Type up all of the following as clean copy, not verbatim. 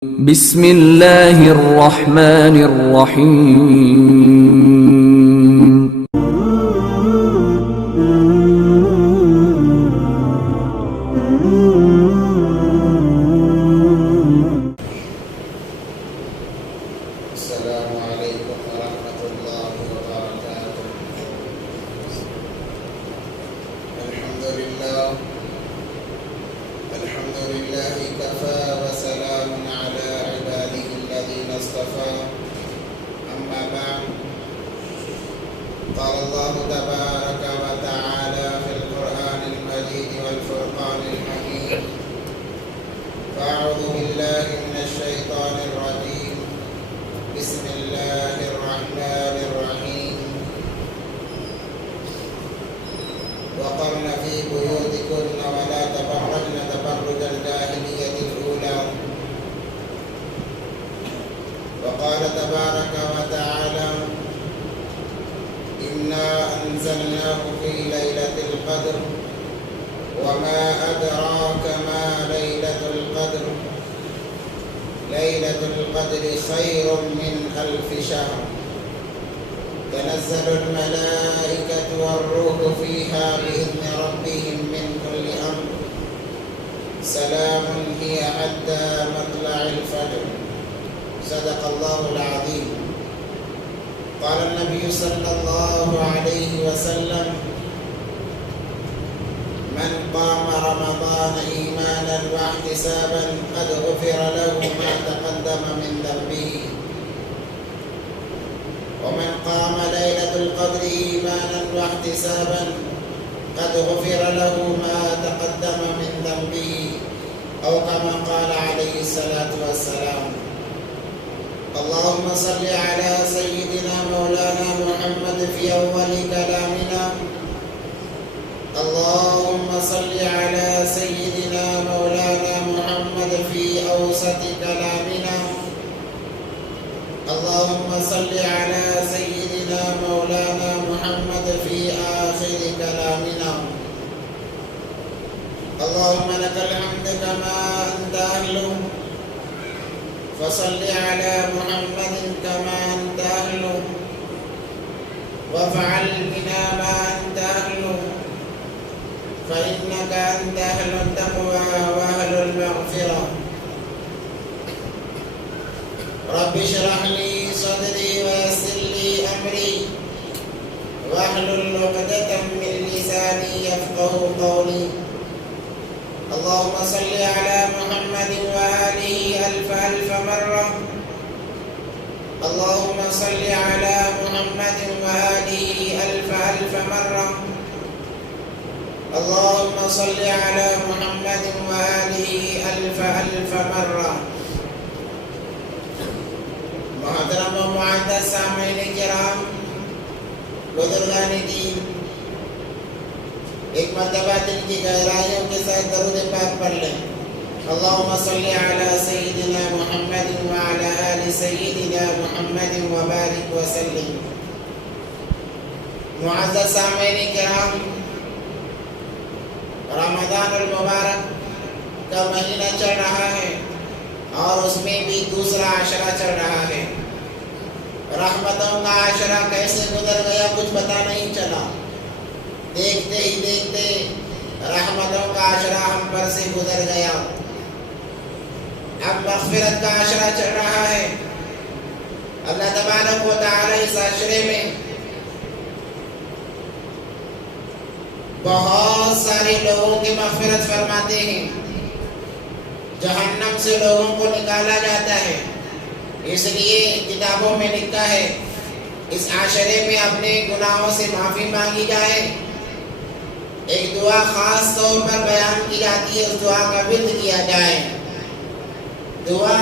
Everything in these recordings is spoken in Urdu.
بسم الله الرحمن الرحيم. السلام عليكم ورحمة الله وبركاته. الحمد لله كفى وسلام على عباده الذين اصطفى. أما بعد، قال الله تبارك وتعالى في القرآن المجيد والفرقان الحميد: فأعوذ بالله من الشيطان الرجيم. بسم الله الرحمن الرحيم. وقرن في بيوتكن ولا تبرجن تبرج الجاهلية الأولى. وقال تبارك وتعالى: إنا أنزلناه في ليلة القدر وما أدراك ما ليلة القدر ليلة القدر خير من 1000 شهر تنزل الملائكة والروح فيها بإذن ربهم من كل أمر سلام هي حتى مطلع الفجر. صدق الله العظيم. قال النبي صلى الله عليه وسلم: من قام رمضان إيمانا واحتسابا قد غفر له ما تقدم من ذنبه، ومن قام ليلة القدر إيمانا واحتسابا قد غفر له ما تقدم من ذنبه، أو كما قال عليه الصلاة والسلام. اللهم صل على سيدنا مولانا محمد في أول كلامنا. اللهم صل على سيدنا مولانا محمد في أوسط كلامنا. اللهم صل على سيدنا مولانا محمد في آخر كلامنا. اللهم لك الحمد كما أنت أهله، فصل على محمد كما أنت أهله، وافعل بنا ما أنت أهله، فإنك أنت أهل التقوى وأهل المغفرة. رب اشرح لي صدري ويسر لي أمري واحلل عقدة من لساني يفقه قولي. اللهم صل على محمد وآله ألف مرة. اللهم صل على محمد وآله ألف مرة. اللهم صل على محمد وآله ألف مرة. محترم و معزز سامعین کرام، بزرگان دین، ایک مرتبہ دل کی گہرائیوں کے ساتھ درود پاک پڑھ لیں. اللهم صل على سيدنا محمد وعلى آل سيدنا محمد وبارك وسلم. معزز سامعین کرام، رمضان المبارک کا مہینہ چل رہا ہے اور اس میں بھی دوسرا عشرہ چل رہا ہے. رحمتوں کا عشرہ کیسے گزر گیا کچھ پتہ نہیں چلا. دیکھتے ہی دیکھتے رحمتوں کا عشرہ ہم پر سے گزر گیا. اب مغفرت کا عشرہ چل رہا ہے. اللہ تبارک و تعالی اس عشرے میں بہت سارے لوگوں کی مغفرت فرماتے ہیں. جہنم سے لوگوں کو نکالا جاتا ہے. اس لیے کتابوں میں لکھا ہے اس عاشرے میں اپنے گناہوں سے معافی مانگی جائے. ایک دعا خاص طور پر بیان کی جاتی ہے، اس دعا کا ورد کیا جائے. دعا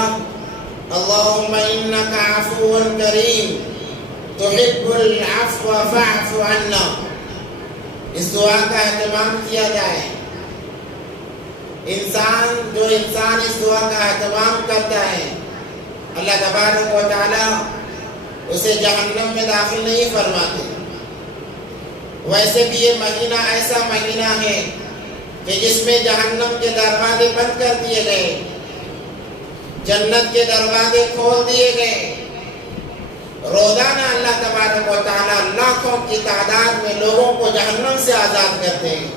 اللہم انکا عفو کریم تحب العفو فاعف عنا. اس دعا کا اہتمام کیا جائے. جو انسان اس دعا کا اہتمام کرتا ہے، اللہ تبارک و تعالی اسے جہنم میں داخل نہیں فرماتے. ویسے بھی یہ مہینہ ایسا مہینہ ہے کہ جس میں جہنم کے دروازے بند کر دیے گئے. جنت کے دروازے کھول دیے گئے. روزانہ اللہ تبارک و تعالیٰ لاکھوں کی تعداد میں لوگوں کو جہنم سے آزاد کرتے ہیں.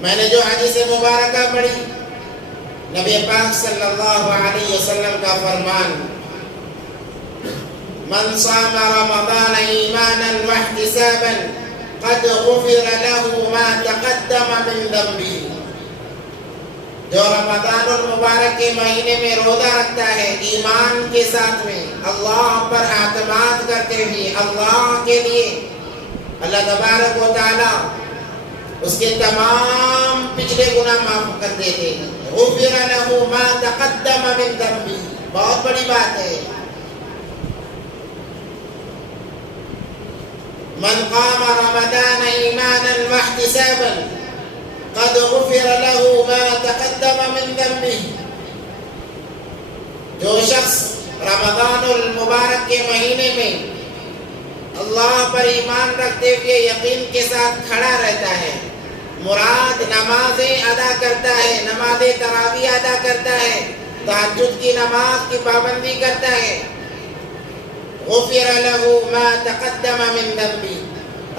میں نے جو حدیث مبارکہ پڑھی، نبی پاک صلی اللہ علیہ وسلم کا فرمان، من صام رمضان ایمانا واحتسابا قد غفر له ما تقدم من ذنبه. جو رمضان المبارک کے مہینے میں روزہ رکھتا ہے ایمان کے ساتھ میں، اللہ پر اعتماد کرتے ہوئے، اللہ کے لیے، اللہ تبارک و تعالی اس کے تمام پچھلے گناہ معاف کر دیتے ہیں. غفر له ما تقدم من ذنبه. بہت بڑی بات ہے. من قام رمضان ایمانا واحتسابا قد غفر له ما تقدم من ذنبه. جو شخص رمضان المبارک کے مہینے میں اللہ پر ایمان رکھتے ہوئے یقین کے ساتھ کھڑا رہتا ہے، مراد نمازیں ادا کرتا ہے، نماز تراویح ادا کرتا ہے، تہجد کی نماز کی پابندی کرتا ہے، غفر له ما تقدم من ذنبه.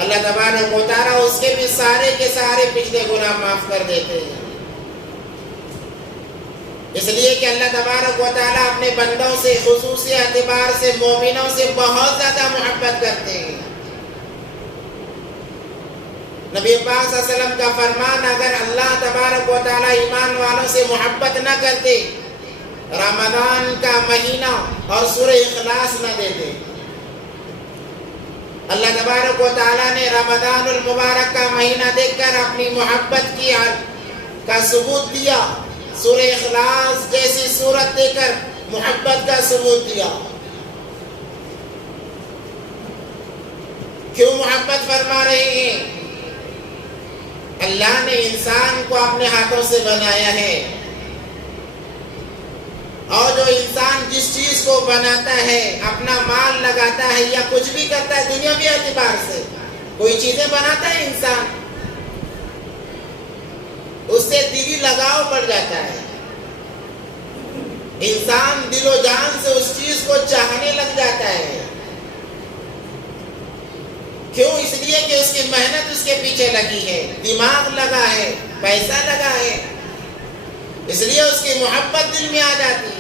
اللہ تبارک و تعالیٰ اس کے بھی سارے کے سارے پچھلے گناہ معاف کر دیتے ہیں. اس لیے کہ اللہ تبارک و تعالیٰ اپنے بندوں سے خصوصی اعتبار سے مومنوں سے بہت زیادہ محبت کرتے ہیں. نبی پاک صلی اللہ علیہ وسلم کا فرمان، اگر اللہ تبارک و تعالیٰ ایمان والوں سے محبت نہ کرتے، رمضان کا مہینہ اور سورہ اخلاص نہ دیتے. اللہ تبارک و تعالیٰ نے رمضان المبارک کا مہینہ دیکھ کر اپنی محبت کا ثبوت دیا، سورہ اخلاص جیسی سورت دے کر محبت کا ثبوت دیا. کیوں محبت فرما رہے ہیں؟ اللہ نے انسان کو اپنے ہاتھوں سے بنایا ہے، اور جو انسان جس چیز کو بناتا ہے، اپنا مال لگاتا ہے یا کچھ بھی کرتا ہے دنیاوی اعتبار سے، کوئی چیزیں بناتا ہے انسان، اس سے دلی لگاؤ پڑ جاتا ہے. انسان دل و جان سے اس چیز کو چاہنے لگ جاتا ہے. کیوں؟ اس لیے کہ اس کی محنت اس کے پیچھے لگی ہے، دماغ لگا ہے، پیسہ لگا ہے، اس لیے اس کی محبت دل میں آ جاتی ہے.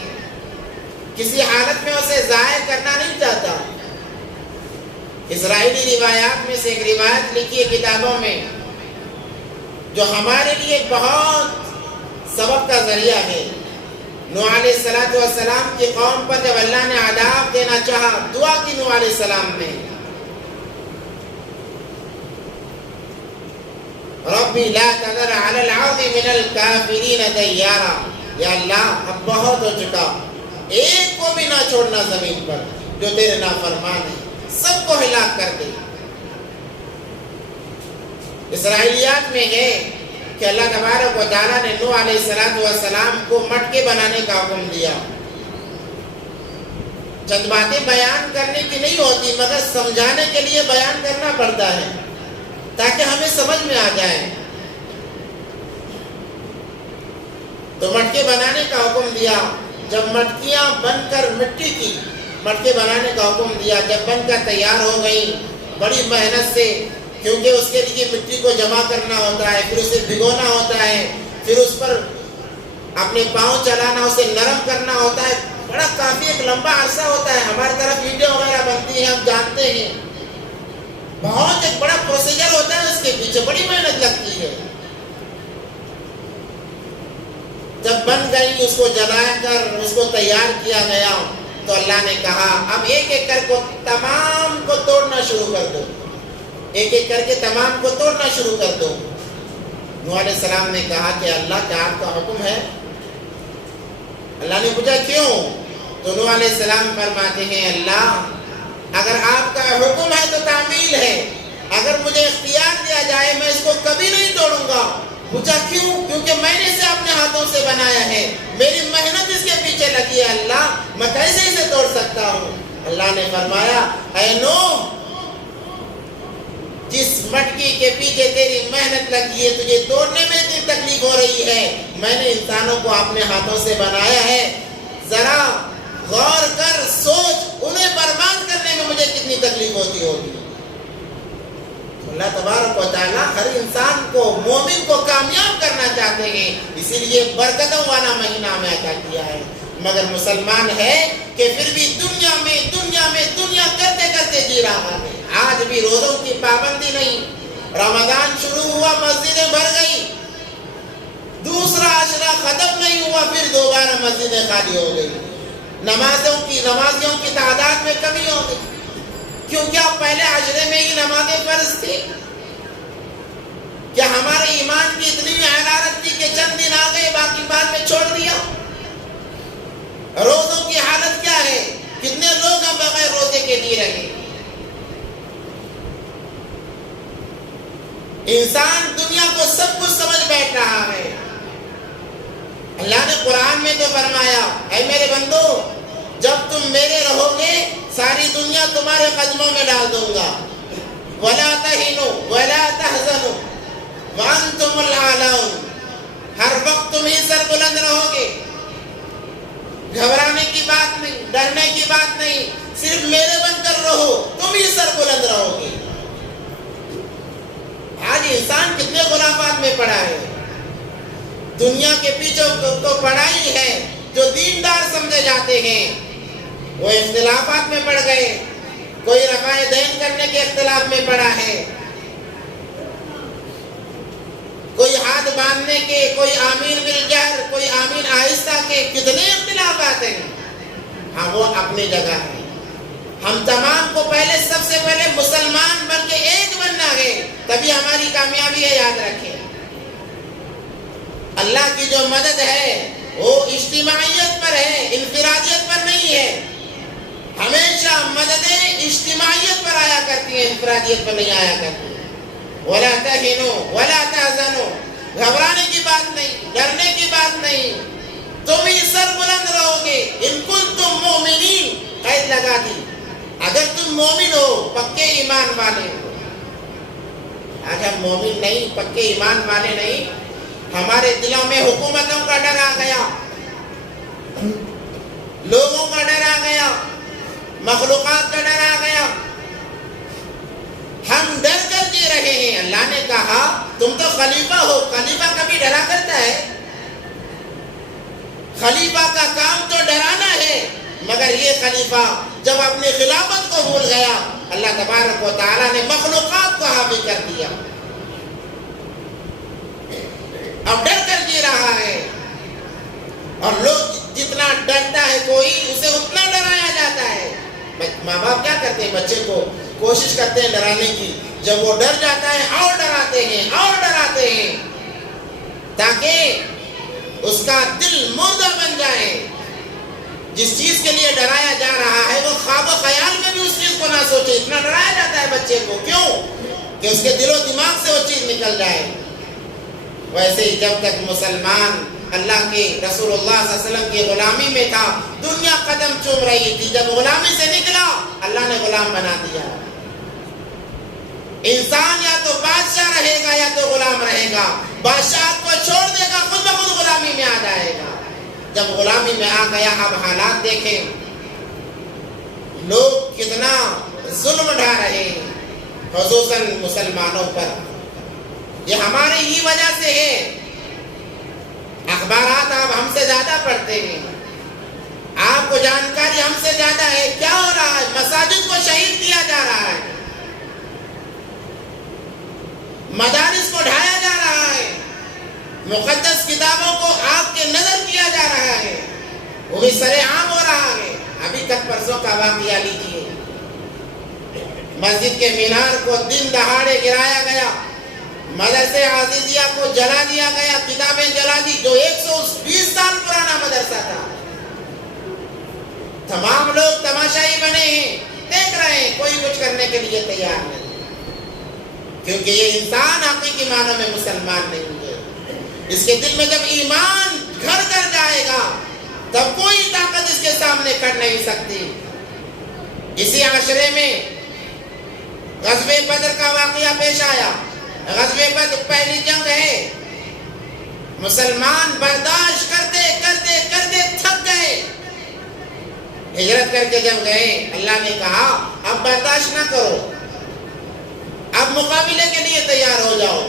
کسی حالت میں اسے ضائع کرنا نہیں چاہتا. اسرائیلی روایات میں سے ایک روایت لکھی ہے کتابوں میں، جو ہمارے لیے بہت سبق کا ذریعہ ہے. نوح علیہ السلام کی قوم پر جب اللہ نے عذاب دینا چاہا، دعا کی نوح علیہ السلام نے، ربی لا تذر علی الارض من الکافرین دیارا. یا اللہ اب بہت ہو چکا، ایک کو بھی نہ چھوڑنا زمین پر جو تیرے نافرمان ہے، سب کو ہلاک کر دے. اسرائیلیات میں ہے کہ اللہ تبارک و تعالیٰ نے نوح علیہ السلام کو مٹکے بنانے کا حکم دیا. چند باتیں بیان کرنے کی نہیں ہوتی، مگر سمجھانے کے لیے بیان کرنا پڑتا ہے تاکہ ہمیں سمجھ میں آ جائے. تو مٹکے بنانے کا حکم دیا. جب مٹکیاں بن کر مٹی کی مٹکے بنانے کا حکم دیا، جب بن کر تیار ہو گئی بڑی محنت سے، کیونکہ اس کے لیے مٹی کو جمع کرنا ہوتا ہے، پھر اسے بھگونا ہوتا ہے، پھر اس پر اپنے پاؤں چلانا، اسے نرم کرنا ہوتا ہے. بڑا کافی ایک لمبا عرصہ ہوتا ہے. ہماری طرف ویڈیو وغیرہ بنتی ہیں، ہم جانتے ہیں، بہت ایک بڑا پروسیجر ہوتا ہے، اس کے پیچھے بڑی محنت لگتی ہے. جب بن گئی، اس کو جلا کر اس کو تیار کیا گیا، تو اللہ نے کہا اب ایک ایک کر کو تمام کو توڑنا شروع کر دو، ایک ایک کر کے تمام کو توڑنا شروع کر دو. نوح علیہ السلام نے کہا کہ اللہ کیا آپ کا حکم ہے؟ اللہ نے پوچھا کیوں؟ تو نوح علیہ السلام فرماتے ہیں اللہ اگر آپ کا حکم ہے تو تعمیل ہے، اگر مجھے اختیار دیا جائے میں اس کو کبھی نہیں توڑوں گا. پوچھا کیوں؟ کیونکہ میں نے اسے اپنے ہاتھوں سے بنایا ہے، میری محنت اس کے پیچھے لگی ہے. اللہ میں کیسے اسے توڑ سکتا ہوں؟ اللہ نے فرمایا اے نوح جس مٹکی کے پیچھے تیری محنت لگی ہے، تجھے توڑنے میں اتنی تکلیف ہو رہی ہے، میں نے انسانوں کو اپنے ہاتھوں سے بنایا ہے، ذرا غور کر، سوچ، انہیں برباد کرنے میں مجھے کتنی تکلیف ہوتی ہوگی۔ اللہ تبارک و تعالیٰ ہر انسان کو، مومن کو کامیاب کرنا چاہتے ہیں، اسی لیے برکتوں والا مہینہ ہمیں عطا کیا ہے، مگر مسلمان ہے کہ پھر بھی دنیا میں کرتے کرتے جی رہا ہے۔ آج بھی روزوں کی پابندی نہیں، رمضان شروع ہوا مسجدیں بھر گئی، دوسرا عشرہ ختم نہیں ہوا پھر دوبارہ مسجدیں خالی ہو گئی، نمازیوں کی تعداد میں کمی ہو گئی، کیونکہ اب پہلے عشرے میں ہی نمازیں فرض تھی۔ کیا ہمارے ایمان کی اتنی حرارت تھی کہ چند دن آ گئے باقی بعد میں چھوڑ دیا؟ روزوں کی حالت کیا ہے؟ کتنے لوگ اب بغیر روزے کے جی رہے ہیں؟ انسان دنیا کو سب کچھ سمجھ بیٹھ رہا ہے۔ اللہ نے قرآن میں تو فرمایا، اے میرے بندو، جب تم میرے رہو گے ساری دنیا تمہارے قدموں میں ڈال دوں گا۔ وَلَا تَهِنُوا وَلَا تَحْزَنُوا وَأَنْتُمُ الْأَعْلَوْنَ، ہر وقت تم ہی سر بلند رہو گے، گھبرانے کی بات نہیں، ڈرنے کی بات نہیں، صرف میرے بن کر رہو، تم ہی سر بلند رہو گے۔ آج انسان کتنے خرافات میں پڑا ہے، دنیا کے پیچھے تو پڑھائی ہے، جو دیندار سمجھے جاتے ہیں وہ اختلافات میں پڑ گئے، کوئی رفع دین کرنے کے اختلاف میں پڑا ہے، کوئی ہاتھ باندھنے کے، کوئی آمین بالجہر، کوئی آمین آہستہ کے، کتنے اختلافات ہیں۔ ہاں وہ اپنی جگہ ہے، ہم تمام کو سب سے پہلے مسلمان بن کے ایک بننا ہے، تبھی ہماری کامیابی ہے، یاد رکھیں۔ اللہ کی جو مدد ہے وہ اجتماعیت پر ہے، انفرادیت پر نہیں ہے۔ ہمیشہ مددیں اجتماعیت پر آیا کرتی ہیں، انفرادیت پر نہیں آیا کرتی۔ وَلَا تَهِنُوا وَلَا تَحْزَنُوا، گھبرانے کی بات نہیں، ڈرنے کی بات نہیں، تم ہی سر بلند رہو گے۔ ان کنتم مؤمنین، قید لگا دی، اگر تم مومن ہو، پکے ایمان والے ہو۔ آج ہم مومن نہیں، پکے ایمان والے نہیں، ہمارے دلوں میں حکومتوں کا ڈر آ گیا، لوگوں کا ڈر آ گیا، مخلوقات کا ڈر آ گیا، ہم ڈر کر جی رہے ہیں۔ اللہ نے کہا تم تو خلیفہ ہو، خلیفہ کبھی ڈرا کرتا ہے؟ خلیفہ کا کام تو ڈرانا ہے، مگر یہ خلیفہ جب اپنی خلافت کو بھول گیا، اللہ تبارک و تعالیٰ نے مخلوقات کو حاوی کر دیا، اب ڈر کر جی رہا ہے، اور لوگ جتنا ڈرتا ہے کوئی، اسے اتنا ڈرایا جاتا ہے۔ ماں باپ کیا کرتے ہیں؟ بچے کو کوشش کرتے ہیں ڈرانے کی، جب وہ ڈر جاتا ہے اور ڈراتے ہیں تاکہ اس کا دل مردہ بن جائے۔ جس چیز کے لیے ڈرایا جا رہا ہے وہ خواب و خیال میں بھی اس چیز کو نہ سوچے، اتنا ڈرایا جاتا ہے بچے کو، کیوں؟ کہ اس کے دل و دماغ سے وہ چیز نکل جائے۔ ویسے ہی جب تک مسلمان اللہ کے رسول اللہ صلی اللہ علیہ وسلم کی غلامی میں تھا، دنیا قدم چوم رہی تھی، جب غلامی سے نکلا اللہ نے غلام بنا دیا۔ انسان یا تو بادشاہ رہے گا یا تو غلام رہے گا، بادشاہ کو چھوڑ دے گا خود بخود غلامی میں آ جائے گا۔ جب غلامی میں آ گیا، اب حالات دیکھیں، لوگ کتنا ظلم ڈھا رہے ہیں، خصوصاً مسلمانوں پر۔ یہ ہماری ہی وجہ سے ہے۔ اخبارات آپ ہم سے زیادہ پڑھتے ہیں، آپ کو جانکاری ہم سے زیادہ ہے۔ کیا ہو رہا ہے؟ مساجد کو شہید کیا جا رہا ہے، مدارس کو ڈھایا جا رہا ہے، مقدس کتابوں کو آگ کے نظر کیا جا رہا ہے، وہ بھی سرے عام ہو رہا ہے۔ ابھی تک پرسوں کا واقعہ لیجیے، مسجد کے مینار کو دن دہاڑے گرایا گیا، مدرسے عزیزیہ کو جلا دیا گیا، کتابیں جلا دی، جو 120 سال پرانا مدرسہ تھا۔ تمام لوگ تماشائی بنے ہیں، دیکھ رہے ہیں، کوئی کچھ کرنے کے لیے تیار نہیں، کیونکہ یہ انسان حقیقی معنوں میں مسلمان نہیں ہے۔ اس کے دل میں جب ایمان گھر کر جائے گا تب کوئی طاقت اس کے سامنے کر نہیں سکتی۔ اسی عشرے میں غزوہ بدر کا واقعہ پیش آیا. غزوہ بدر پہلی جنگ ہے. مسلمان برداشت کرتے کرتے کرتے تھک گئے. ہجرت کر کے جب گئے اللہ نے کہا اب برداشت نہ کرو, اب مقابلے کے لیے تیار ہو جاؤ.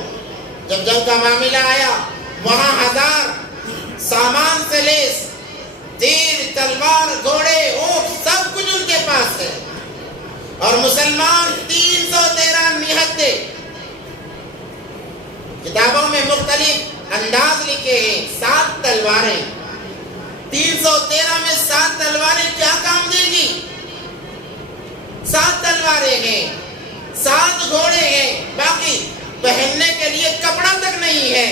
جب جنگ کا معاملہ آیا وہاں 1000 سامان سے لیس تیر, تلوار, گھوڑے, اونٹ سب کچھ ان کے پاس ہے, اور مسلمان 313 نہتے. کتابوں میں مختلف انداز لکھے ہیں. 7 تلواریں, 313 میں 7 تلواریں کیا کام دے گی؟ 7 تلواریں ہیں, 7 گھوڑے ہیں, باقی پہننے کے لیے کپڑا تک نہیں ہے,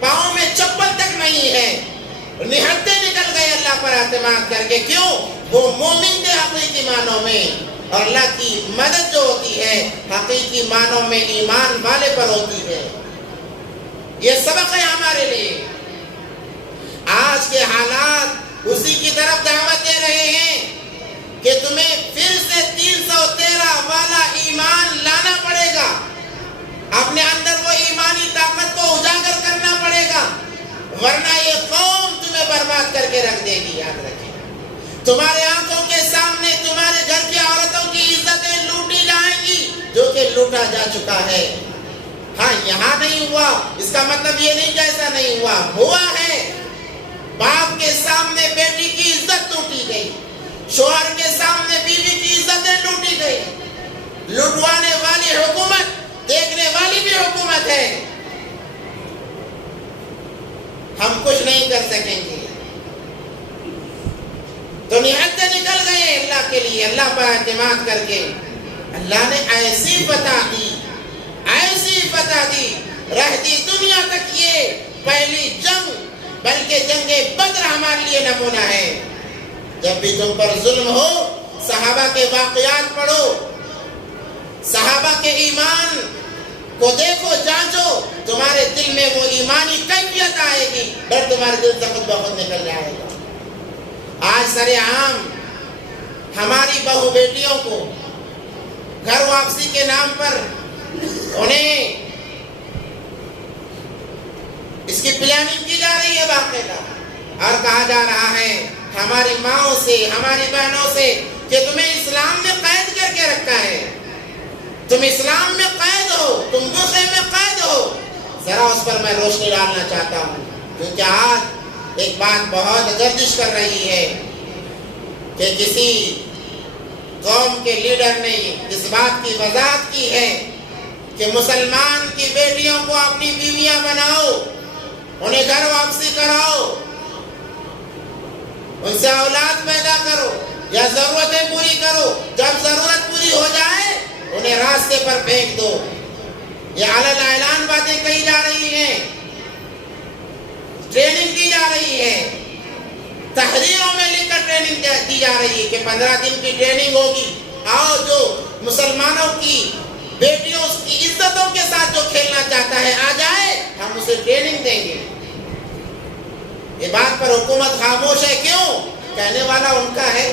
پاؤں میں چپل تک نہیں ہے. نہتے نکل گئے اللہ پر اعتماد کر کے. کیوں؟ وہ مومن تھے حقیقی معنوں میں, اور اللہ کی مدد جو ہوتی ہے حقیقی معنوں میں ایمان والے پر ہوتی ہے. یہ سبق ہے ہمارے لیے. آج کے حالات اسی کی طرف دعوت دے رہے ہیں کہ تمہیں پھر سے 313 والا ایمان لانا پڑے گا. اپنے اندر وہ ایمانی طاقت کو اجاگر کرنا پڑے گا, ورنہ یہ قوم تمہیں برباد کر کے رکھ دے گی. یاد رکھیں, تمہارے آنکھوں کے سامنے تمہارے گھر کی عورتوں کی عزتیں لوٹی جائیں گی جو کہ لوٹا جا چکا ہے. ہاں یہاں نہیں ہوا اس کا مطلب یہ نہیں کہ ایسا نہیں ہوا, ہوا ہے. باپ کے سامنے بیٹی کی عزت لوٹی گئی, شوہر کے سامنے بیوی کی عزتیں لوٹی گئی. لٹوانے والی حکومت دیکھنے والی بھی حکومت ہے. ہم کچھ نہیں کر سکیں گے. تو نہتے نکل گئے اللہ کے لیے, اللہ پر اعتماد کر کے. اللہ نے ایسی فتح دی, ایسی فتح دی, رہتی دنیا تک یہ پہلی جنگ, بلکہ جنگ بدر ہمارے لیے نمونہ ہے. جب بھی تم پر ظلم ہو صحابہ کے واقعات پڑھو, صحابہ کے ایمان کو دیکھو, جانچو, تمہارے دل میں وہ ایمانی کیفیت آئے گی, ڈر تمہارے دل سے خود بخود نکل جائے گا. آج سرعام ہماری بہو بیٹیوں کو گھر واپسی کے نام پر انہیں اس کی پلاننگ کی جا رہی ہے باقاعدہ, اور کہا جا رہا ہے ہماری ماؤں سے, ہماری بہنوں سے کہ تمہیں اسلام نے قید کر کے رکھا ہے, تم اسلام میں قید ہو, تم غصے میں قید ہو. ذرا اس پر میں روشنی ڈالنا چاہتا ہوں, کیونکہ آج ایک بات بہت گردش کر رہی ہے کہ کسی قوم کے لیڈر نے اس بات کی وضاحت کی ہے کہ مسلمان کی بیٹیوں کو اپنی بیویاں بناؤ, انہیں گھر واپسی کراؤ, ان سے اولاد پیدا کرو یا ضرورتیں پوری کرو, جب ضرورت پوری ہو جائے انہیں راستے پر پھینک دو. یہ علن اعلان باتیں کہی جا رہی ہیں, ٹریننگ دی جا رہی ہے, تحریروں میں لکھ کر ٹریننگ دی جا رہی ہے کہ 15 دن کی ٹریننگ ہوگی. آؤ, جو مسلمانوں کی بیٹیوں کی عزتوں کے ساتھ جو کھیلنا چاہتا ہے آ جائے, ہم اسے ٹریننگ دیں گے. یہ بات پر حکومت خاموش ہے. کیوں؟ کہنے والا ان کا ہے,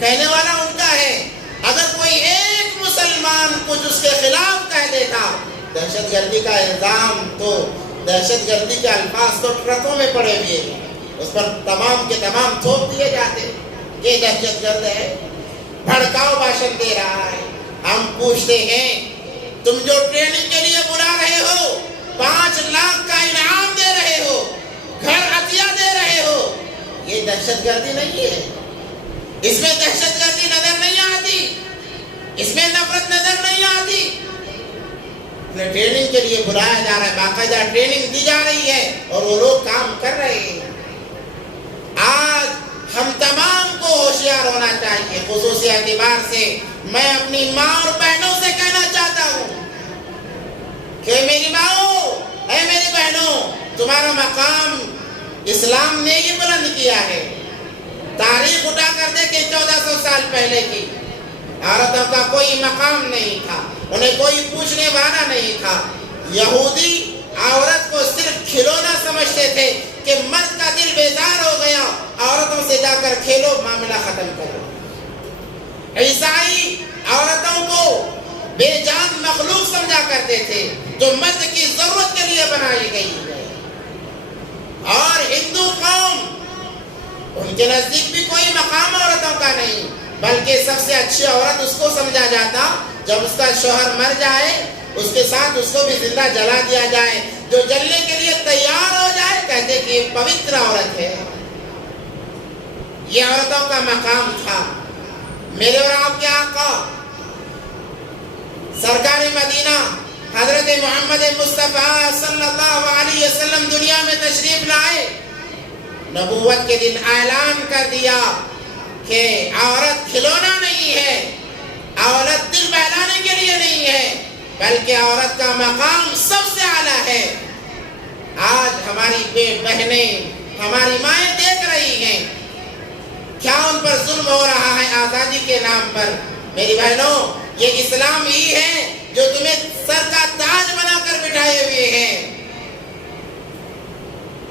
کہنے والا ان کا ہے. اگر کوئی ایک مسلمان کچھ اس کے خلاف کہہ دیتا, دہشت گردی کا الزام تو, دہشت گردی کے الفاظ تو ٹرکوں میں پڑے ہوئے ہیں, اس پر تمام کے تمام تھوپ دیے جاتے کہ دہشت گرد ہے, بھڑکاؤ بھاشن دے رہا ہے. ہم پوچھتے ہیں تم جو ٹریننگ کے لیے بلا رہے ہو, 5 لاکھ کا انعام دے رہے ہو, گھر عطیہ دے رہے ہو, یہ دہشت گردی نہیں ہے؟ اس میں دہشت گردی نظر نہیں آتی, اس میں نفرت نظر نہیں آتی. ٹریننگ کے لیے بلایا جا رہا ہے, باقاعدہ ٹریننگ دی جا رہی ہے اور وہ لوگ کام کر رہے ہیں. آج ہم تمام کو ہوشیار ہونا چاہیے. خصوصی اعتبار سے میں اپنی ماں اور بہنوں سے کہنا چاہتا ہوں کہ میری ماں, اے میری بہنوں, تمہارا مقام اسلام نے ہی بلند کیا ہے. تاریخ اٹھا کر دیکھیں 1400 سال پہلے کی, عورتوں کا کوئی مقام نہیں تھا, انہیں کوئی پوچھنے والا نہیں تھا. یہودی عورت کو صرف کھلونا سمجھتے تھے کہ مرد کا دل بیزار ہو گیا, عورتوں سے جا کر کھیلو, معاملہ ختم کرو. عیسائی عورتوں کو ان کے نزدیک بھی کوئی مقام عورتوں کا نہیں، بلکہ سب سے اچھی عورت اس کو سمجھا جاتا جب اس کا شوہر مر جائے، اس کے ساتھ اس کو بھی زندہ جلا دیا جائے، جو جلنے کے لیے تیار ہو جائے کہتے کہ یہ پوتر عورت ہے۔ یہ عورتوں کا مقام تھا۔ میرے اور آپ کے آقا سرکار مدینہ حضرت محمد مصطفیٰ صلی اللہ علیہ وسلم دنیا میں تشریف لائے، نبوت کے دن اعلان کر دیا کہ عورت کھلونا نہیں ہے، عورت دل بہلانے کے لیے نہیں ہے، بلکہ عورت کا مقام سب سے اعلیٰ ہے۔ آج ہماری بہنیں، ہماری مائیں دیکھ رہی ہیں کیا ان پر ظلم ہو رہا ہے آزادی کے نام پر۔ میری بہنوں، یہ اسلام ہی ہے جو تمہیں سر کا تاج بنا کر بٹھائے ہوئے ہیں۔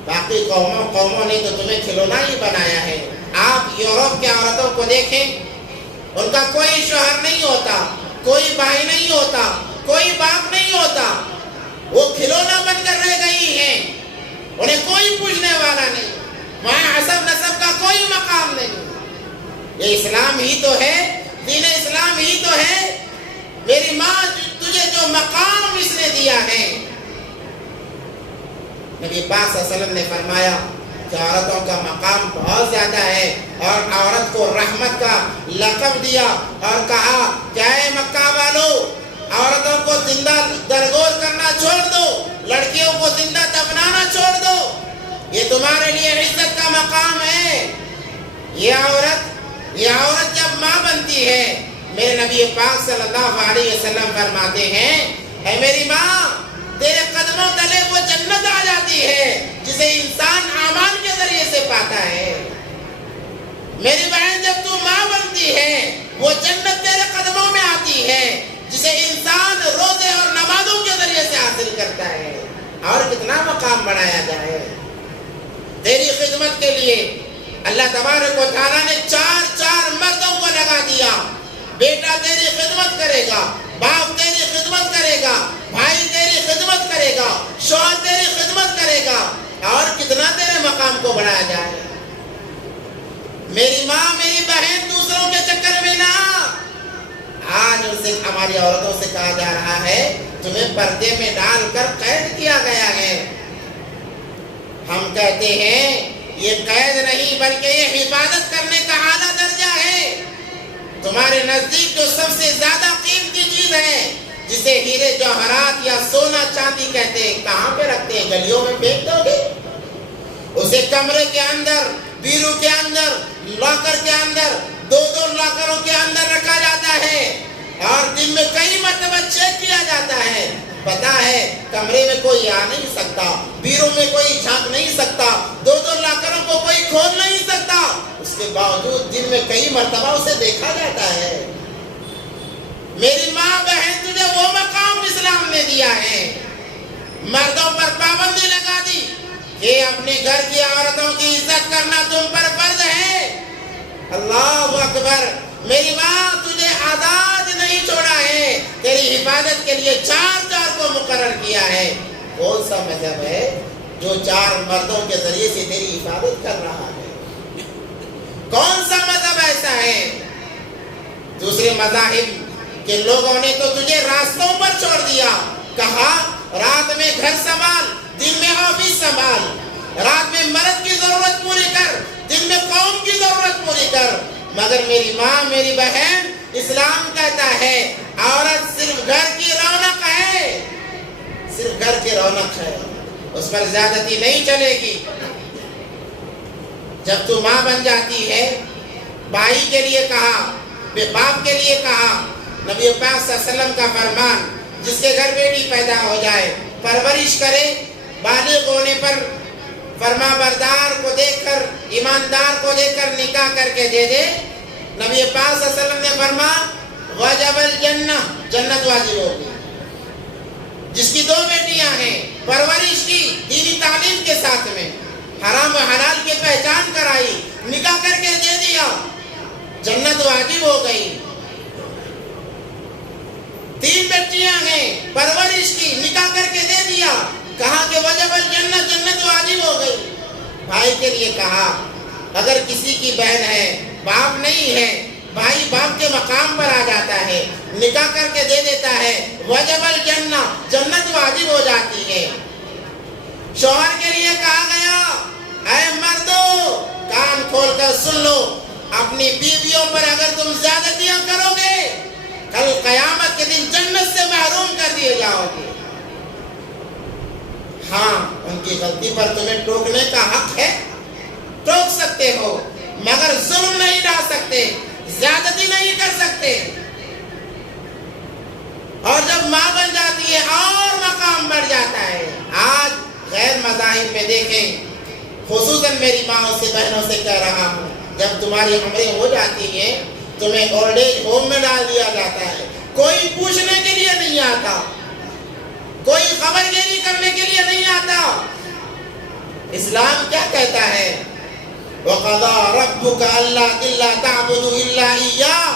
باقی قوموں نے تو تمہیں کھلونا ہی بنایا ہے۔ آپ یورپ کے عورتوں کو دیکھیں، ان کا کوئی شوہر نہیں ہوتا، کوئی بھائی نہیں ہوتا، کوئی باپ نہیں ہوتا، وہ کھلونا بن کر رہ گئی ہیں، انہیں کوئی پوچھنے والا نہیں، وہاں حسب نسب کا کوئی مقام نہیں۔ یہ اسلام ہی تو ہے، دین اسلام ہی تو ہے۔ میری ماں، تجھے جو مقام اس نے دیا ہے، نبی پاک صلی اللہ علیہ وسلم نے فرمایا کہ عورتوں کا مقام بہت زیادہ ہے، اور عورت کو رحمت کا لقب دیا اور کہا کہ اے مکہ والو، عورتوں کو زندہ درگور کرنا چھوڑ دو، لڑکیوں کو زندہ دفنانا چھوڑ دو، یہ تمہارے لیے عزت کا مقام ہے۔ یہ عورت جب ماں بنتی ہے، میرے نبی پاک صلی اللہ علیہ وسلم فرماتے ہیں، اے میری ماں، تیرے قدموں تلے وہ جنت آ جاتی ہے جسے انسان اعمال کے ذریعے سے پاتا ہے۔ میری بہن، جب تو ماں بنتی ہے، وہ جنت تیرے قدموں میں آتی ہے جسے انسان روزے اور نمازوں کے ذریعے سے حاصل کرتا ہے۔ اور کتنا مقام بڑھایا جائے تیری خدمت کے لیے۔ اللہ تبارک و تعالیٰ نے چار مردوں کو لگا دیا، بیٹا تیری خدمت کرے گا، باپ تیری خدمت کرے گا، بھائی تیری خدمت کرے گا، شوہر تیری خدمت کرے گا، اور کتنا تیرے مقام کو بڑھایا جائے۔ میری ماں، میری بہن، دوسروں کے چکر میں نہ۔ آج ان سے، ہماری عورتوں سے کہا جا رہا ہے تمہیں پردے میں ڈال کر قید کیا گیا ہے۔ ہم کہتے ہیں یہ قید نہیں بلکہ یہ حفاظت کرنے کا اعلیٰ درجہ ہے۔ تمہارے نزدیک جو سب سے زیادہ قیمتی چیز ہے، جسے ہیرے جوہرات یا سونا چاندی کہتے ہیں، کہاں پہ رکھتے ہیں؟ گلیوں میں پھینک دو گے؟ اسے کمرے کے اندر، بیرو کے اندر، لاکر کے اندر، دو لاکروں کے اندر رکھا جاتا ہے، اور دن میں کئی مرتبہ چیک کیا جاتا ہے۔ پتا ہے کمرے میں کوئی آ نہیں سکتا، بیرو میں کوئی جھانک نہیں سکتا، دو لاکروں کو کوئی کھول نہیں سکتا، اس کے باوجود دن میں کئی مرتبہ اسے دیکھا جاتا ہے۔ میری ماں، بہن، تجھے وہ مقام اسلام نے دیا ہے۔ مردوں پر پابندی لگا دی کہ اپنے گھر کی عورتوں کی عزت کرنا تم پر فرض ہے۔ اللہ اکبر۔ میری ماں، تجھے آزاد نہیں چھوڑا ہے، تیری حفاظت کے لیے چار کو مقرر کیا ہے۔ کون سا مذہب ہے جو 4 مردوں کے ذریعے سے تیری حفاظت کر رہا ہے؟ کون سا مذہب ایسا ہے؟ دوسرے مذاہب کے لوگوں نے تو تجھے راستوں پر چھوڑ دیا، کہا رات میں گھر سنبھال، دن میں آفس سنبھال، رات میں مرد کی ضرورت پوری کر، دن میں قوم کی ضرورت پوری کر۔ مگر میری ماں، میری بہن، اسلام کہتا ہے عورت صرف گھر کی رونق ہے، صرف گھر کی رونق ہے، اس پر زیادتی نہیں چلے گی۔ جب تو ماں بن جاتی ہے، بھائی کے لیے کہا، باپ کے لیے کہا، نبی پاک صلی اللہ علیہ وسلم کا فرمان، جس کے گھر بیٹی پیدا ہو جائے، پرورش کرے، بالغ ہونے پر فرما بردار کو دیکھ کر، ایماندار کو دیکھ کر نکاح کر کے دے دے۔ نبی پاک صلی اللہ علیہ وسلم نے فرما وجب الجنہ، جنت واجب ہوگی۔ جس کی 2 بیٹیاں ہیں، پرورش کی دینی تعلیم کے ساتھ میں، حرام و حلال کی پہچان کرائی، نکاح کر کے دے دیا، جنت واجب ہو گئی۔ 3 بچیاں ہیں، پرورش کی، نکاح کر کے دے دیا، کہا کہ وجب الجنہ، جنت واجب ہو گئی۔ بھائی کے لیے کہا اگر کسی کی بہن ہے، باپ نہیں ہے، بھائی باپ کے مقام پر آ جاتا ہے، نکاح کر کے دے دیتا ہے، وجب الجنہ، جنت واجب ہو جاتی ہے۔ شوہر کے لیے کہا گیا اے مردو کان کھول کر سن لو، اپنی بیویوں پر اگر تم زیادتیاں کرو گے کل قیامت کے دن جنت سے محروم کر دیے جاؤ گے۔ ہاں ان کی غلطی پر تمہیں ٹوکنے کا حق ہے، ٹوک سکتے ہو، مگر ظلم نہیں ڈال سکتے، زیادتی نہیں کر سکتے۔ اور جب ماں بن جاتی ہے اور مقام بڑھ جاتا ہے۔ آج غیر مذاہب میں دیکھیں، خصوصاً میری ماں سے بہنوں سے کہہ رہا ہوں، جب تمہاری عمریں ہو جاتی ہیں تمہیں اولڈ ایج ہوم میں ڈال دیا جاتا ہے، کوئی پوچھنے کے لیے نہیں آتا، کوئی خبر گیری کرنے کے لیے نہیں آتا۔ اسلام کیا کہتا ہے؟ وَقَضَى رَبُّكَ أَلَّا تَعْبُدُوا إِلَّا إِيَّاهُ،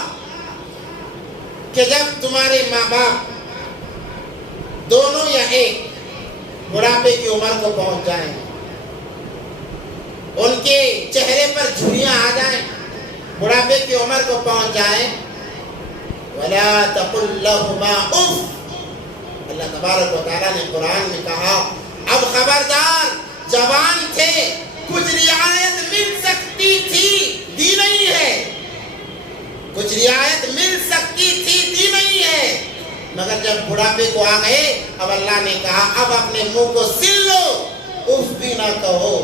کہ جب تمہارے ماں باپ دونوں یا ایک بڑھاپے کی عمر کو پہنچ جائیں، ان کے چہرے پر جھریاں آ جائیں، بڑھاپے کی عمر کو پہنچ جائیں، وَلَا تَقُلْ لَهُمَا أُفٍّ، اللہ تبارک و تعالیٰ نے قرآن میں کہا اب خبردار، جوان تھے، کچھ رعایت مل سکتی تھی، دی نہیں ہے، کچھ رعایت مل سکتی تھی، دی نہیں ہے، مگر جب بڑھاپے کو آ گئے اب اللہ نے کہا اب اپنے منہ کو سل لو، اف بھی نہ کہو۔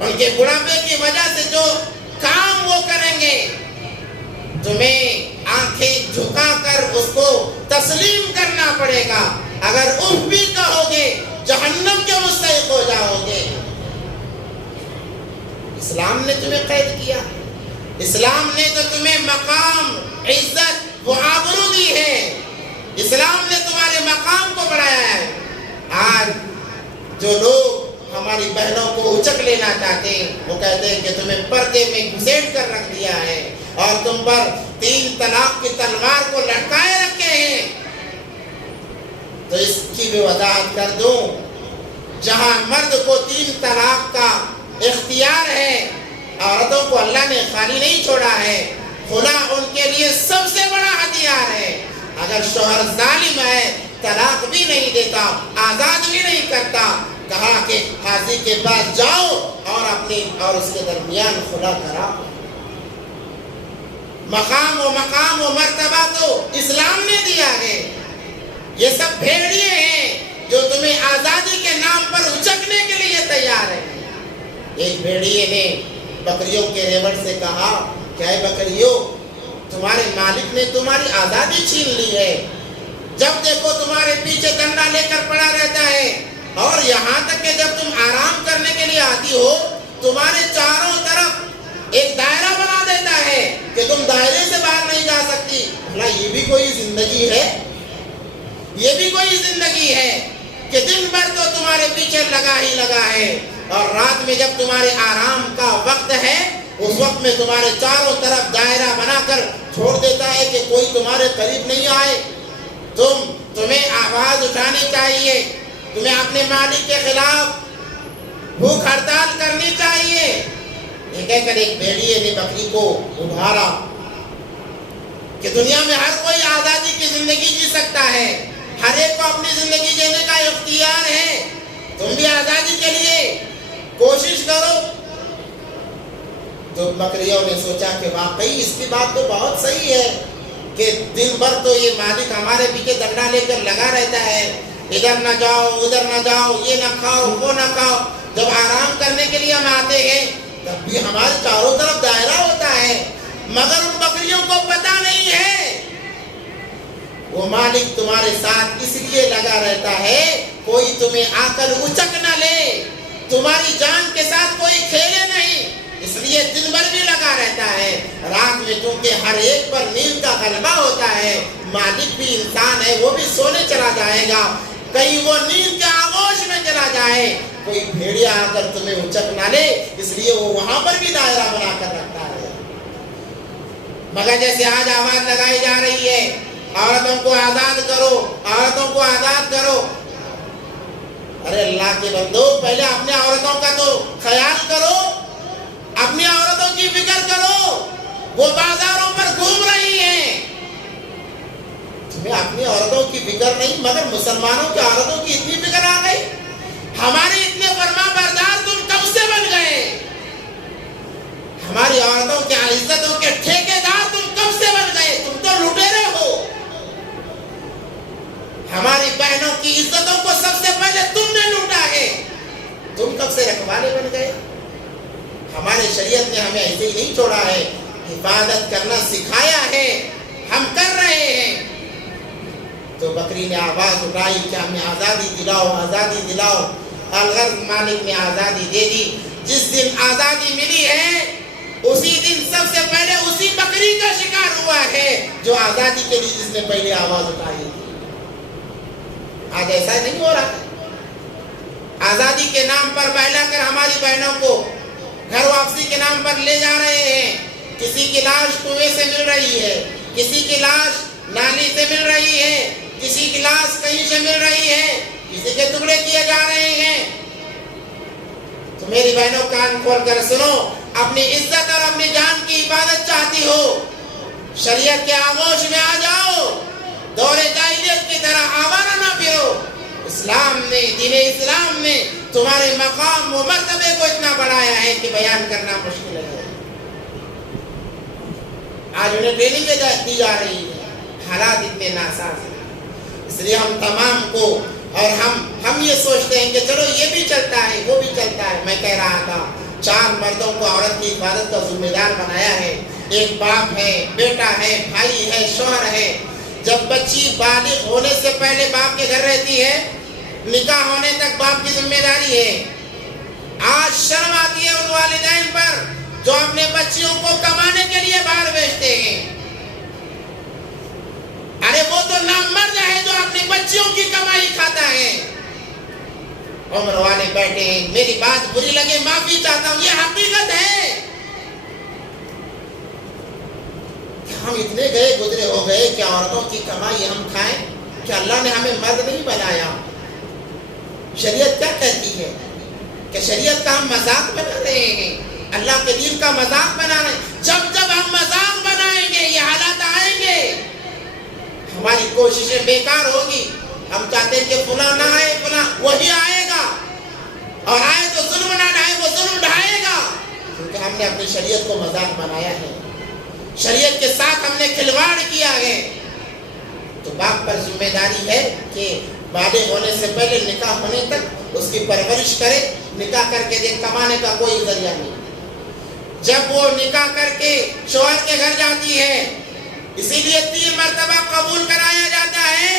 ان کے بڑھاپے کی وجہ سے جو کام وہ کریں گے تمہیں آنکھیں جھکا کر اس کو تسلیم کرنا پڑے گا، اگر اف بھی کہو گے جہنم کے مستحق ہو جاؤ گے۔ اسلام نے تمہیں قید کیا، اسلام نے تو تمہیں مقام، عزت و آبرو دی ہے، اسلام نے تمہارے مقام کو بڑھایا ہے۔ آج جو لوگ ہماری بہنوں کو اچک لینا چاہتے ہیں وہ کہتے ہیں کہ تمہیں پردے میں گھسیٹ کر رکھ دیا ہے اور تم پر 3 طلاق کی تلوار کو لٹکائے رکھے ہیں۔ تو اس کی بھی وضاحت کر دوں، جہاں مرد کو 3 طلاق کا اختیار ہے، عورتوں کو اللہ نے خالی نہیں چھوڑا ہے، خلا ان کے لیے سب سے بڑا ہتھیار ہے۔ اگر شوہر ظالم ہے طلاق بھی نہیں دیتا، آزاد بھی نہیں کرتا، کہا کہ قاضی کے پاس جاؤ اور اپنی اور اس کے درمیان خلا کراؤ۔ مقام و مرتبہ تو اسلام نے دیا ہے۔ یہ سب بھیڑیے ہیں جو تمہیں آزادی کے نام پر اچکنے کے لیے تیار ہیں۔ ایک بھیڑیے نے بکریوں کے ریوڑ سے کہا کہ اے بکریوں، تمہارے مالک نے تمہاری آزادی چھین لی ہے، جب دیکھو تمہارے پیچھے ڈنڈا لے کر پڑا رہتا ہے، اور یہاں تک کہ جب تم آرام کرنے کے لیے آتی ہو تمہارے چاروں طرف ایک دائرہ بنا دیتا ہے کہ تم دائرے سے باہر نہیں جا سکتی۔ بھلا یہ بھی کوئی زندگی ہے؟ یہ بھی کوئی زندگی ہے کہ دن بھر تو تمہارے پیچھے لگا ہی لگا ہے، اور رات میں جب تمہارے آرام کا وقت ہے اس وقت میں تمہارے چاروں طرف دائرہ بنا کر چھوڑ دیتا ہے کہ کوئی تمہارے قریب نہیں آئے۔ تمہیں آواز اٹھانی چاہیے، تمہیں اپنے مالک کے خلاف بھوک ہڑتال کرنی چاہیے۔ یہ کہہ کر ایک بھیڑیے نے بکری کو ابھارا کہ دنیا میں ہر کوئی آزادی کی زندگی جی سکتا ہے، ہر ایک کو اپنی زندگی جینے کا اختیار ہے، تم بھی آزادی کے لیے کوشش کرو۔ تو بکریوں نے سوچا کہ واقعی اس کی بات تو بہت صحیح ہے کہ دن بھر تو یہ مالک ہمارے پیچھے ڈنڈا لے کر لگا رہتا ہے، ادھر نہ جاؤ ادھر نہ جاؤ، یہ نہ کھاؤ وہ نہ کھاؤ، جب آرام کرنے کے لیے ہم آتے ہیں تب بھی ہمارے چاروں طرف دائرہ ہوتا ہے، مگر ان بکریوں کو پتہ نہیں ہے وہ مالک تمہارے ساتھ اس لیے لگا رہتا ہے کوئی تمہیں آ کر اچک نہ لے، تمہاری جان کے ساتھ کوئی کھیلے نہیں، اس لیے دن بھر بھی لگا رہتا ہے، رات میں چونکہ ہر ایک پر نیند کا غلبہ ہوتا ہے، مالک بھی انسان ہے، وہ بھی سونے چلا جائے گا، کہیں وہ نیند کے آغوش میں چلا جائے، کوئی بھیڑیا آ کر تمہیں اچک نہ لے، اس لیے وہ وہاں پر بھی دائرہ بنا کر رکھتا ہے۔ مگر جیسے آج آواز لگائی جا رہی ہے عورتوں کو آزاد کرو، عورتوں کو آزاد کرو، ارے اللہ کے بندو پہلے اپنے عورتوں کا تو خیال کرو، مگر مسلمانوں کی عورتوں کی اتنی فکر آ گئی، ہمارے اتنے فرما بردار تم کب سے بن گئے؟ ہماری عورتوں کی عزتوں کے ٹھیکیدار تم کب سے بن گئے؟ تم تو لٹیرے ہو۔ ہماری بہنوں کی عزتوں کو سب سے پہلے تم نے لوٹا ہے، تم کب سے رکھوالے بن گئے؟ ہماری شریعت نے ہمیں ایسے ہی نہیں چھوڑا ہے، حفاظت کرنا سکھایا ہے، ہم کر رہے ہیں۔ تو بکری نے آواز اٹھائی کہ ہمیں آزادی دلاؤ، آزادی دلاؤ۔ الغرض مالک نے آزادی دے دی۔ جس دن آزادی ملی ہے اسی دن سب سے پہلے اسی بکری کا شکار ہوا ہے جو آزادی کے لیے جس نے پہلے آواز اٹھائی تھی۔ آج ایسا نہیں ہو رہا، آزادی کے نام پر بہلا کر ہماری بہنوں کو گھر واپسی کے نام پر لے جا رہے ہیں۔ کسی کی لاش کنویں سے مل رہی ہے، کسی کی لاش نالی سے مل رہی ہے، کسی کی لاش کہیں سے مل رہی ہے، کسی کے ٹکڑے کیے جا رہے ہیں۔ تو میری بہنوں کان کھول کر سنو، اپنی عزت اور اپنی جان کی حفاظت چاہتی ہو، شریعت کے آغوش میں آ جاؤ، دور جاہلیت کی طرح آوارہ نہ پھرو۔ اسلام نے، دین اسلام نے تمہارے مقام و مرتبے کو اتنا بڑھایا ہے کہ بیان کرنا مشکل ہے۔ آج انہیں ٹریننگ دی جا رہی ہے، حالات اتنے ناساز ہیں، اس لیے ہم تمام کو اور ہم یہ سوچتے ہیں کہ چلو یہ بھی چلتا ہے وہ بھی چلتا ہے۔ میں کہہ رہا تھا 4 مردوں کو عورت کی حفاظت کا ذمہ دار بنایا ہے، ایک باپ ہے، بیٹا ہے، بھائی ہے، شوہر ہے۔ جب بچی بالغ ہونے سے پہلے باپ کے گھر رہتی ہے، نکاح ہونے تک باپ کی ذمہ داری ہے۔ آج شرم آتی ہے ان والدین پر جو اپنے بچیوں کو کمانے کے لیے باہر بھیجتے ہیں۔ ارے وہ تو نامرد ہے جو اپنی بچیوں کی کمائی کھاتا ہے۔ عمر والے بیٹھے ہیں، میری بات بری لگے معافی چاہتا ہوں، یہ حقیقت ہے۔ ہم اتنے گئے گزرے ہو گئے کہ عورتوں کی کمائی ہم کھائیں؟ کہ اللہ نے ہمیں مرد نہیں بنایا؟ شریعت کیا کہتی ہے کہ شریعت کا ہم مذاق بنا رہے ہیں، اللہ کے دین کا مذاق بنا رہے ہیں۔ جب جب ہم مذاق بنائیں گے یہ حالات آئیں گے، ہماری کوششیں بیکار ہوگی۔ ہم چاہتے ہیں کہ فلاں نہ آئے، فلاں وہی آئے گا، اور آئے تو ظلم نہ ڈھائے، وہ ظلم ڈھائے گا، کیونکہ ہم نے اپنی شریعت کو مذاق بنایا ہے، شریعت کے ساتھ ہم نے کھلواڑ کیا ہے۔ تو باپ پر ذمہ داری ہے کہ بالغ ہونے سے پہلے نکاح ہونے تک اس کی پرورش کرے۔ نکاح کر کے دیکھ کمانے کا کوئی ذریعہ نہیں۔ جب وہ نکاح کر کے شوہر کے گھر جاتی ہے، اسی لیے 3 مرتبہ قبول کرایا جاتا ہے۔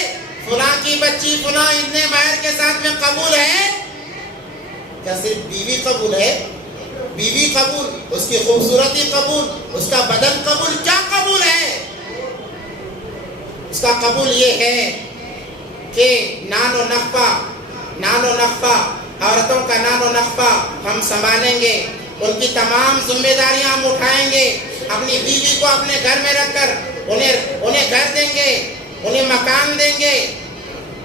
فلاں کی بچی فلاں اتنے مہر کے ساتھ میں قبول ہے۔ کیا صرف بیوی قبول ہے؟ بیوی قبول، اس کی خوبصورتی قبول، اس کا بدن قبول، کیا قبول ہے؟ اس کا قبول یہ ہے کہ نان و نقفہ، عورتوں کا نان و نقفہ ہم سنبھالیں گے، ان کی تمام ذمہ داریاں ہم اٹھائیں گے، اپنی بیوی کو اپنے گھر میں رکھ کر انہیں گھر دیں گے، انہیں مکان دیں گے،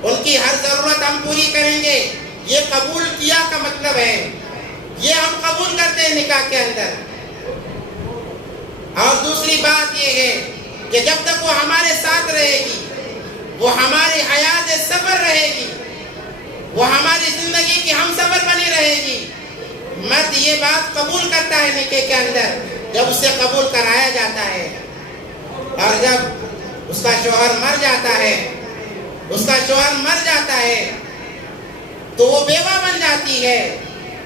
ان کی ہر ضرورت ہم پوری کریں گے۔ یہ قبول کیا کا مطلب ہے، یہ ہم قبول کرتے ہیں نکاح کے اندر۔ اور دوسری بات یہ ہے کہ جب تک وہ ہمارے ساتھ رہے گی، وہ ہماری حیات سفر رہے گی، وہ ہماری زندگی کی ہم سفر بنی رہے گی۔ مرد یہ بات قبول کرتا ہے نکاح کے اندر جب اسے قبول کرایا جاتا ہے، اور جب اس کا شوہر مر جاتا ہے تو وہ بیوہ بن جاتی ہے۔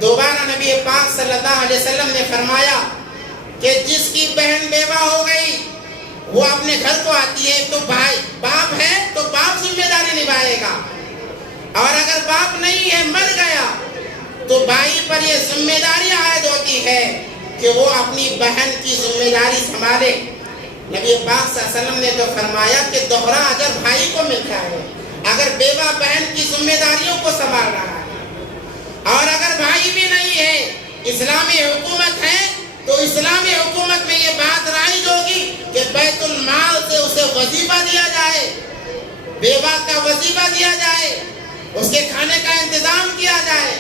دوبارہ نبی پاک صلی اللہ علیہ وسلم نے فرمایا کہ جس کی بہن بیوہ ہو گئی وہ اپنے گھر کو آتی ہے، تو باپ ہے تو باپ ذمہ داری نبھائے گا، اور اگر باپ نہیں ہے مر گیا تو بھائی پر یہ ذمہ داری عائد ہوتی ہے کہ وہ اپنی بہن کی ذمہ داری سنبھالے۔ نبی پاک صلی اللہ علیہ وسلم نے جو فرمایا کہ دوہرا اجر بھائی کو ملتا ہے اگر بیوہ بہن کی ذمہ داریوں کو سنبھال رہا ہے، اور اگر بھائی بھی نہیں ہے، اسلامی حکومت ہے تو اسلامی حکومت میں یہ بات رائج ہوگی کہ بیت المال سے اسے وظیفہ دیا جائے، بیوہ کا وظیفہ دیا جائے، اس کے کھانے کا انتظام کیا جائے۔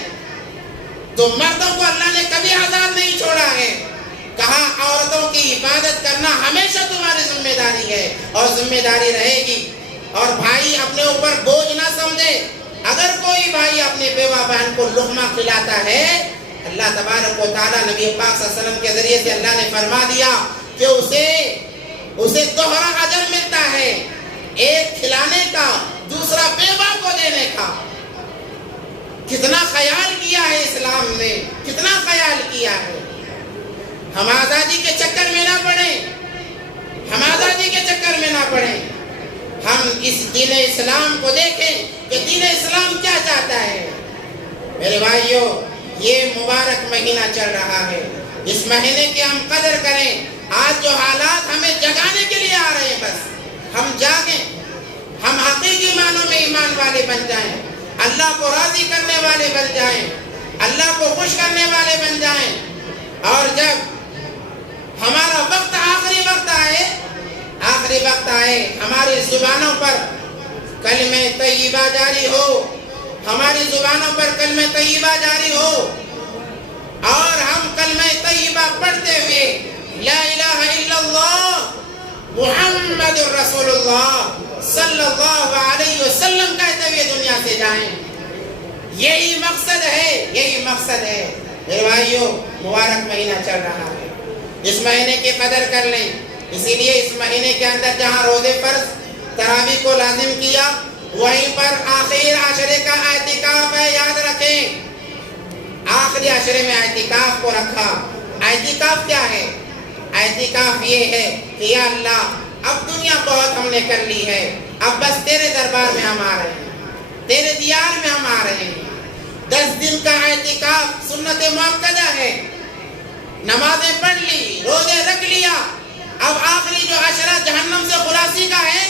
تو مردوں کو اللہ نے کبھی آزاد نہیں چھوڑا ہے، کہا عورتوں کی حفاظت کرنا ہمیشہ تمہاری ذمہ داری ہے اور ذمہ داری رہے گی۔ اور بھائی اپنے اوپر بوجھ نہ سمجھے. اگر کوئی بھائی اپنی بیوہ بہن کو لقمہ کھلاتا ہے، اللہ تبارک و تعالیٰ نبی پاک صلی اللہ علیہ وسلم کے ذریعے سے اللہ نے فرما دیا کہ اسے دوہرا اجر ملتا ہے، ایک کھلانے کا، دوسرا بیوہ کو دینے کا. کتنا خیال کیا ہے اسلام نے، کتنا خیال کیا ہے. ہم آزادی کے چکر میں نہ پڑیں، ہم آزادی کے چکر میں نہ پڑیں. ہم اس دین اسلام کو دیکھیں کہ دین اسلام کیا چاہتا ہے. میرے بھائیوں، یہ مبارک مہینہ چل رہا ہے، اس مہینے کی ہم قدر کریں. آج جو حالات ہمیں جگانے کے لیے آ رہے ہیں، بس ہم جاگیں، ہم حقیقی معنوں میں ایمان والے بن جائیں، اللہ کو راضی کرنے والے بن جائیں، اللہ کو خوش کرنے والے بن جائیں. اور جب ہمارا وقت آخری وقت آئے، ہماری زبانوں پر کلمہ طیبہ جاری ہو، ہماری زبانوں پر کلمہ طیبہ جاری ہو، اور ہم کلمہ طیبہ پڑھتے ہوئے لا الہ الا اللہ محمد رسول اللہ صلی اللہ علیہ وسلم کہتے ہوئے دنیا سے جائیں. یہی مقصد ہے. میرے بھائیوں، مبارک مہینہ چل رہا ہے، اس مہینے کی قدر کر لیں. اسی لیے اس مہینے کے اندر جہاں روزے فرض تراویح کو لازم کیا، وہیں پر آخر عشرے کا اعتکاف ہے. یاد رکھیں، آخری عشرے میں اعتکاف کو رکھا. اعتکاف کیا ہے؟ اعتکاف یہ ہے کہ یا اللہ، اب دنیا بہت ہم نے کر لی ہے، اب بس تیرے دربار میں ہم آ رہے ہیں، تیرے دیار میں ہم آ رہے ہیں. 10 دن کا اعتکاف سنت مؤکدہ ہے. نمازیں پڑھ لی، روزے رکھ لیا، اب آخری جو عشرہ جہنم سے خلاصی کا ہے،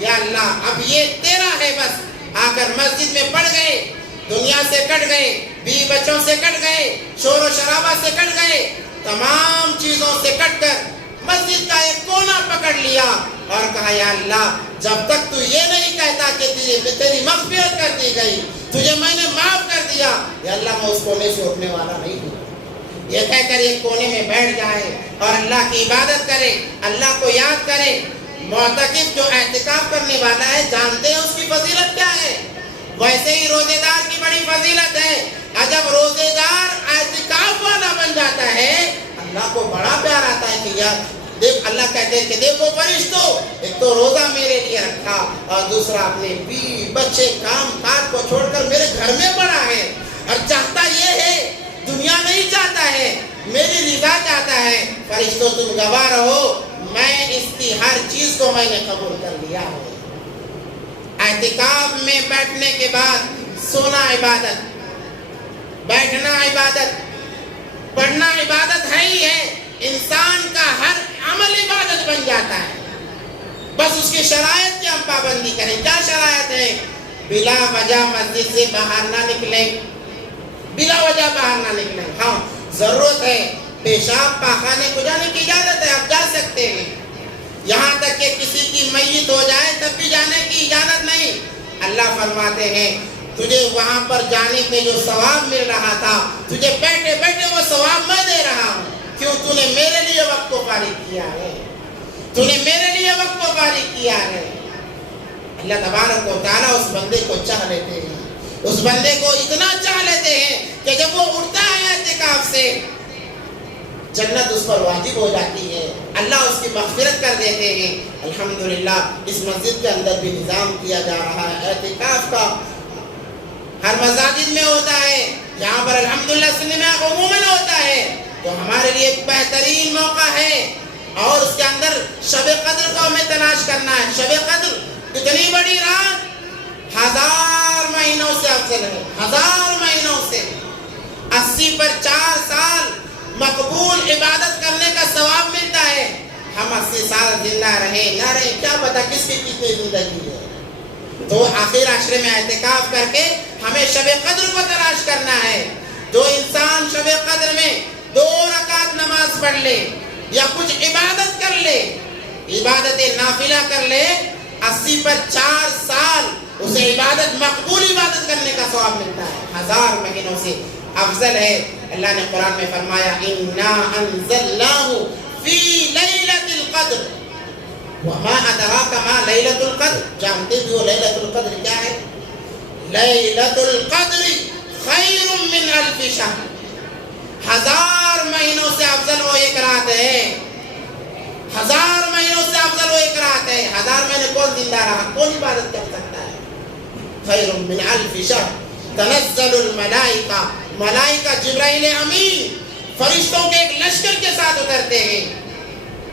یا اللہ اب یہ تیرا ہے. بس آ کر مسجد میں پڑھ گئے، دنیا سے کٹ گئے، بیوی بچوں سے کٹ گئے، شور و شرابہ سے کٹ گئے، تمام چیزوں سے کٹ کر مسجد کا ایک کونا پکڑ لیا اور کہا یا اللہ، جب تک تو یہ نہیں کہتا کہ تیری مغفرت کر دی گئی، تجھے میں نے معاف کر دیا، یا اللہ میں اس کونے سے اٹھنے والا نہیں ہوں. یہ کہہ کر ایک کونے میں بیٹھ جائے اور اللہ کی عبادت کرے، اللہ کو یاد کرے. معتکف جو اعتکاف کرنے والا ہے، جانتے ہیں اس کی فضیلت کیا ہے؟ ویسے ہی روزے دار کی بڑی فضیلت ہے. جب روزے دار اعتکاف والا بن جاتا ہے، اللہ کو بڑا پیار آتا ہے کہ یار دیکھ، اللہ کہتے ہیں کہ دیکھو فرشتوں، ایک تو روزہ میرے لیے رکھا اور دوسرا اپنے بیوی بچے کام کاج کو چھوڑ کر میرے گھر میں پڑا ہے. اور چاہتا یہ ہے، دنیا نہیں چاہتا ہے، میری رضا چاہتا ہے. فرشتوں تم گواہ رہو، میں اس کی ہر چیز کو میں نے قبول کر لیا ہے. اعتکاف میں بیٹھنے کے بعد سونا عبادت، بیٹھنا عبادت، پڑھنا عبادت ہے ہی ہے. انسان کا ہر عمل عبادت بن جاتا ہے. بس اس کی شرائط کی ہم پابندی کریں. کیا شرائط ہے؟ بلا وجہ مسجد سے باہر نہ نکلیں، بلا وجہ باہر نہ نکلیں. ہاں ضرورت ہے، پیشاب پاخانے کو جانے کی اجازت ہے، آپ جا سکتے ہیں. یہاں تک کہ کسی کی میت ہو جائے تب بھی جانے کی اجازت نہیں. اللہ فرماتے ہیں تجھے وہاں پر جانے میں جو ثواب مل رہا تھا، تجھے بیٹھے بیٹھے وہ ثواب میں دے رہا ہوں. کیوں؟ تو نے میرے لیے وقت کو فارغ کیا ہے، تو نے میرے لیے وقت کو فارغ کیا ہے. اللہ تبارک و تعالیٰ اس بندے کو چاہ لیتے ہیں، اس بندے کو اتنا چاہ لیتے ہیں کہ جب وہ اٹھتا ہے اعتکاف سے، جنت اس پر واجب ہو جاتی ہے، اللہ اس کی مغفرت کر دیتے ہیں. الحمدللہ اس مسجد کے اندر بھی نظام کیا جا رہا ہے اعتکاف کا. ہر مساجد میں ہوتا ہے، یہاں پر الحمدللہ سندھ میں عموماً ہوتا ہے. تو ہمارے لیے ایک بہترین موقع ہے، اور اس کے اندر شب قدر کو ہمیں تلاش کرنا ہے. شب قدر کتنی بڑی رات، 1000 مہینوں سے افضل ہے، 1000 مہینوں سے. 80 پر 4 سال مقبول عبادت کرنے کا ثواب ملتا ہے. ہم 80 سال زندہ رہیں نہ رہیں، کیا پتا کس کی کتنی زندگی ہے. تو آخر عشرے میں اعتکاف کر کے ہمیں شب قدر کو تلاش کرنا ہے. جو انسان شب قدر میں 2 رکعت نماز پڑھ لے یا کچھ عبادت کر لے، عبادت نافلہ کر لے، 80 پر 4 سال اسے عبادت، مقبول عبادت کرنے کا ثواب ملتا ہے. 1000 مہینوں سے افضل ہے. اللہ نے قرآن میں فرمایا اِنَّا أَنزَلْنَاهُ فِي لَيْلَةِ الْقَدْرِ وما ادراک ما لیلۃ القدر، جانتے بھی ہو لیلۃ القدر کیا ہے؟ لیلۃ القدر خیر من الف شہر، 1000 مہینوں سے افضل وہ ایک رات ہے، 1000 مہینوں سے افضل وہ ایک رات ہے۔ 1000 مہینے کون زندہ رہا؟ کون عبادت کر سکتا ہے؟ خیر من الف شہر تنزل الملائکہ، ملائکہ جبرائیل امین فرشتوں کے ایک لشکر کے ساتھ اترتے ہیں۔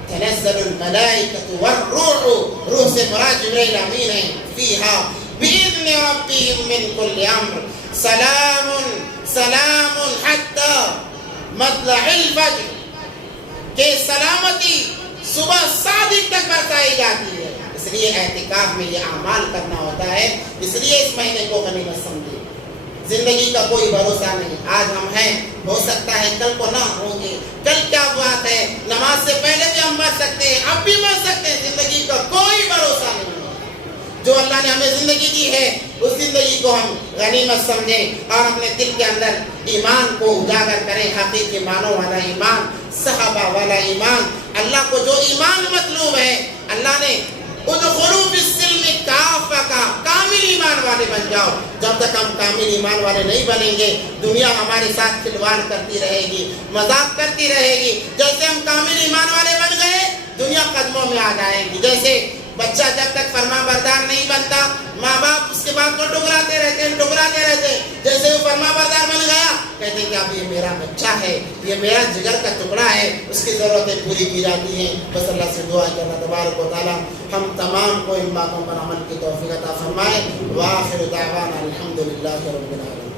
تنزل الملائکۃ والروح، روح سے مراد جبرائیل امین ہے، فیہا بإذن ربهم من كل امر سلام سلام حتی مطلع الفجر، کہ سلامتی صبح صادق تک برسائی جاتی ہے۔ اس لیے اعتکاف میں یہ اعمال کرنا ہوتا ہے، اس لیے اس مہینے کو غنیمت سمجھے۔ زندگی کا کوئی بھروسہ نہیں، آج ہم ہیں، ہو سکتا ہے کل کو نہ ہوں گے، کل کیا بات ہے، نماز سے پہلے بھی ہم مر سکتے ہیں، اب بھی مر سکتے ہیں، زندگی کا کوئی بھروسہ نہیں۔ جو اللہ نے ہمیں زندگی دی ہے اس زندگی کو ہم غنیمت سمجھیں اور اپنے دل کے اندر ایمان کو اجاگر کریں، حقیقی معنوں والا ایمان، صحابہ والا ایمان۔ اللہ کو جو ایمان مطلوب ہے، اللہ نے ادخلوا فی السلم کافہ، کامل ایمان والے بن جاؤ۔ جب تک ہم کامل ایمان والے نہیں بنیں گے، دنیا ہمارے ساتھ کھلواڑ کرتی رہے گی، مذاق کرتی رہے گی۔ جیسے ہم کامل ایمان والے بن گئے، دنیا قدموں میں آ جائے گی۔ جیسے بچہ جب تک فرما بردار نہیں بنتا، ماں باپ اس کے بعد کو ٹکراتے رہتے ہیں، جیسے وہ فرما بردار بن گیا، کہتے ہیں کہ اب یہ میرا بچہ ہے، یہ میرا جگر کا ٹکڑا ہے، اس کی ضرورتیں پوری کی جاتی ہیں۔ بس اللہ سے دعا ہے کہ اللہ تبارک و تعالیٰ ہم تمام کو ان باتوں پر عمل کی توفیق عطا فرمائے۔ وآخر دعوانا الحمدللہ رب العالمین۔